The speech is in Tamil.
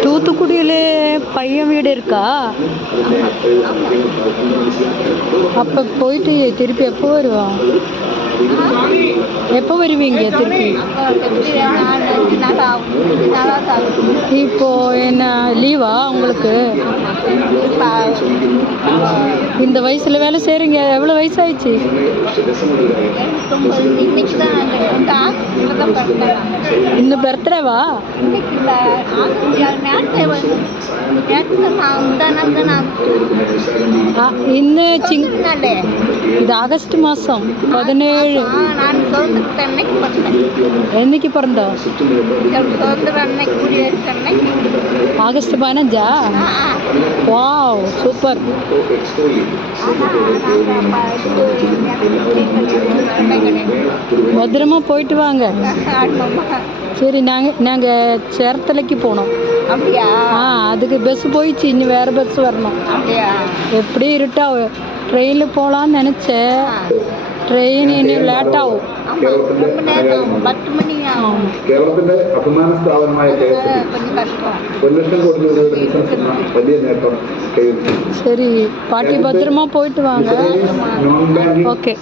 தூத்துக்குடியிலே பையன் வீடு இருக்கா? அப்போ போயிட்டு திருப்பி எப்போ வருவான்? எப்போ வருவீங்க திருப்பி? இப்போ என்ன லீவா உங்களுக்கு? இந்த வயசுல வேலை செய்றீங்க? எவ்வளோ வயசாயிடுச்சு? இன்னும் பர்த்டேவா? இன்னும் இது ஆகஸ்ட் மாதம் 17. என்னைக்கு பிறந்தா? ஆகஸ்ட் 15. Wow, super. பத்திரமா போயிட்டு வாங்க. சரி, நாங்கள் சேரத்தலைக்கு போனோம். அதுக்கு பஸ் போயிடுச்சு, இன்னும் வேறு பஸ் வரணும். எப்படி இருட்டா ட்ரெயினில் போகலான்னு நினச்சேன். ട്രെയിൻ ഇനി ലേറ്റ് ആവും. കേരളത്തിന്റെ അഭിമാന സ്ഥാപനമായ വലിയ നേട്ടം. சரி பாட்டி, பத்திரமா போயிட்டு வாங்க. ஓகே.